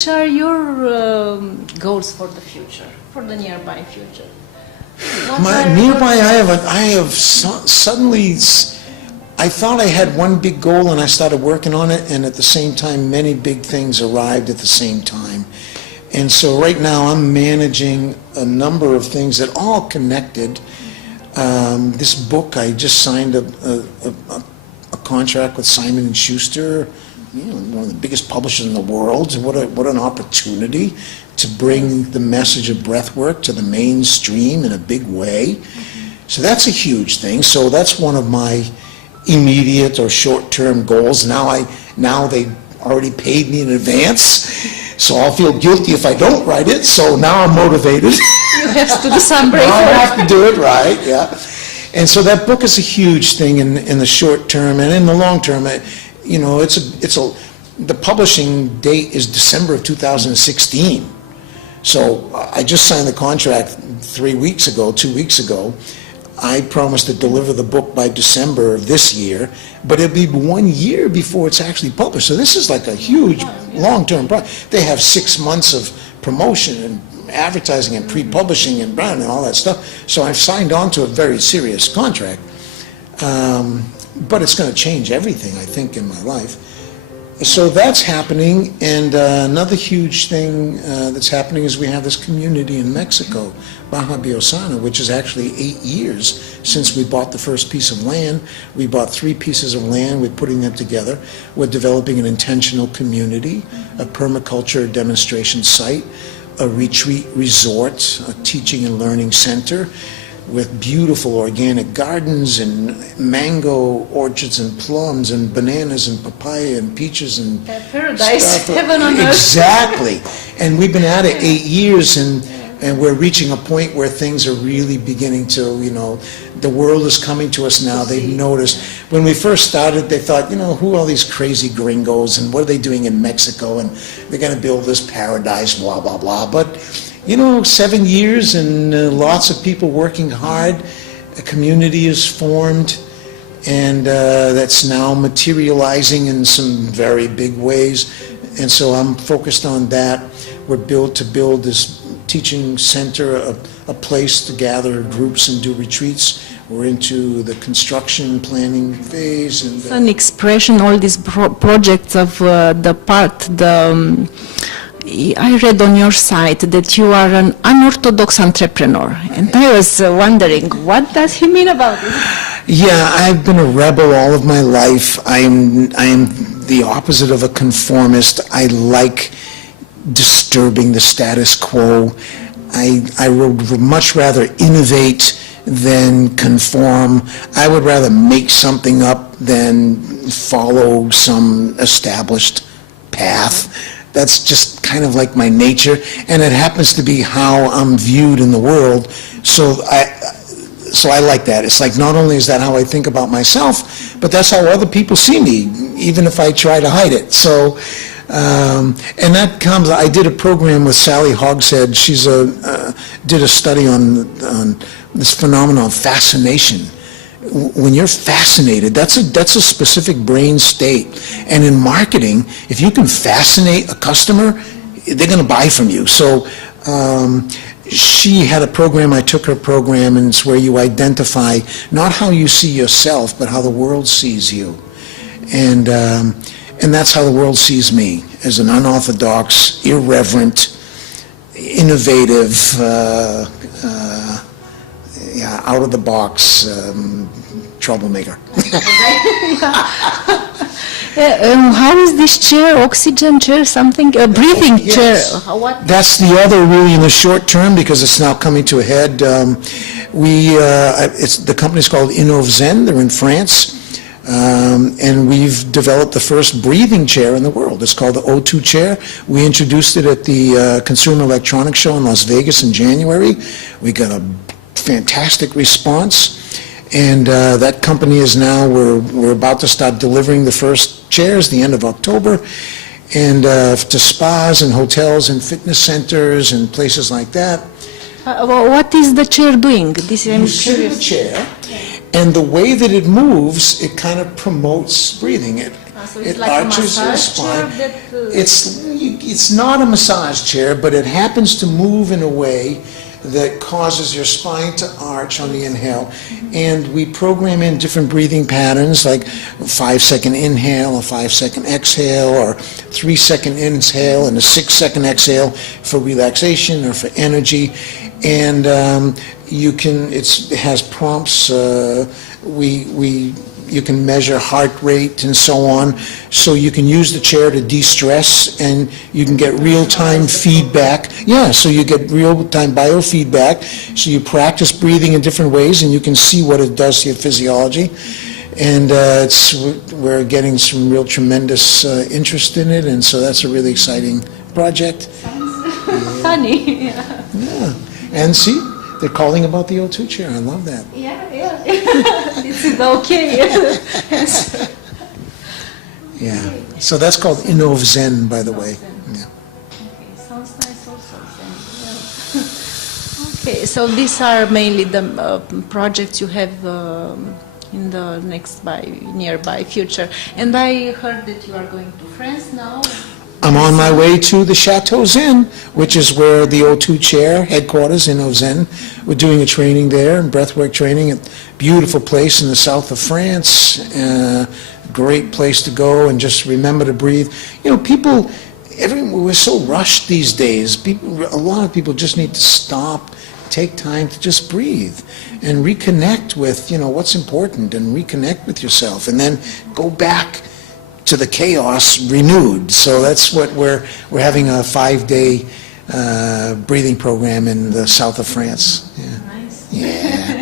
What are your goals for the future, for the nearby future? Suddenly, I thought I had one big goal and I started working on it, and at the same time, many big things arrived at the same time. And so right now, I'm managing a number of things that all connected. This book, I just signed a contract with Simon & Schuster, one of the biggest publishers in the world. What an opportunity to bring the message of breathwork to the mainstream in a big way. So that's a huge thing. So that's one of my immediate or short-term goals. Now they already paid me in advance, so I'll feel guilty if I don't write it. So now I'm motivated. You have to do some break. I have to do it right, yeah. And so that book is a huge thing in the short term, and in the long term, the publishing date is December of 2016. So I just signed the contract 2 weeks ago. I promised to deliver the book by December of this year, but it'll be 1 year before it's actually published. So this is like a huge long-term project. They have 6 months of promotion and advertising and pre-publishing and brand and all that stuff. So I've signed on to a very serious contract. But it's going to change everything, I think, in my life. So that's happening, and another huge thing that's happening is we have this community in Mexico, Baja Biosana, which is actually 8 years since we bought the first piece of land. We bought 3 pieces of land, we're putting them together. We're developing an intentional community, a permaculture demonstration site, a retreat resort, a teaching and learning center, with beautiful organic gardens and mango orchards and plums and bananas and papaya and peaches and paradise, heaven on earth. Exactly. And we've been at it 8 years, and we're reaching a point where things are really beginning to, the world is coming to us now. They've noticed. When we first started, they thought, who are all these crazy gringos and what are they doing in Mexico, and they're going to build this paradise, blah, blah, blah. But 7 years and lots of people working hard, a community is formed, and that's now materializing in some very big ways. And so I'm focused on that. We're built to build this teaching center, a place to gather groups and do retreats. We're into the construction planning phase. And it's an expression, all these projects of I read on your site that you are an unorthodox entrepreneur, and I was wondering, what does he mean about it? Yeah, I've been a rebel all of my life. I am the opposite of a conformist. I like disturbing the status quo. I would much rather innovate than conform. I would rather make something up than follow some established path. That's just kind of like my nature, and it happens to be how I'm viewed in the world. So I like that. It's like, not only is that how I think about myself, but that's how other people see me, even if I try to hide it. So, and that comes, I did a program with Sally Hogshead. She's did a study on this phenomenon of fascination. When you're fascinated, that's a specific brain state. And in marketing, if you can fascinate a customer, they're going to buy from you. So she had a program, I took her program, and it's where you identify not how you see yourself, but how the world sees you. And that's how the world sees me, as an unorthodox, irreverent, innovative, out-of-the-box troublemaker. How is this chair? Oxygen chair? Something? A breathing chair? What? That's the other, really, in the short term, because it's now coming to a head. The company's called Innovzen. They're in France. And we've developed the first breathing chair in the world. It's called the O2 chair. We introduced it at the Consumer Electronics Show in Las Vegas in January. We got a fantastic response. And that company is now, we're about to start delivering the first chairs the end of October, and to spas and hotels and fitness centers and places like that. What is the chair doing? This you sit in a chair, and the way that it moves, it kind of promotes breathing. So it's It like a arches your massage chair spine. that... It's not a massage chair, but it happens to move in a way that causes your spine to arch on the inhale. And we program in different breathing patterns, like a 5-second inhale, a 5-second exhale, or 3-second inhale and a 6-second exhale for relaxation or for energy. And it has prompts. You can measure heart rate and so on, so you can use the chair to de-stress, and you can get real-time feedback. Yeah, so you get real-time biofeedback, so you practice breathing in different ways, and you can see what it does to your physiology. And we're getting some real tremendous interest in it, and so that's a really exciting project. Funny. Yeah, and see, they're calling about the O2 chair. I love that. Yeah. This is okay. Yes. Yeah. So that's called Zen, by the way. Yeah. Okay, sounds nice also. Yeah. Okay, so these are mainly the projects you have in the nearby future. And I heard that you are going to France now. I'm on my way to the Chateau Zen, which is where the O2 chair headquarters in Zen. We're doing a training there, breathwork training, a beautiful place in the south of France. Great place to go and just remember to breathe. You know, we're so rushed these days. A lot of people just need to stop, take time to just breathe and reconnect with, what's important, and reconnect with yourself, and then go back to the chaos renewed. So that's what we're having a 5-day breathing program in the south of France. Yeah. Nice. Yeah.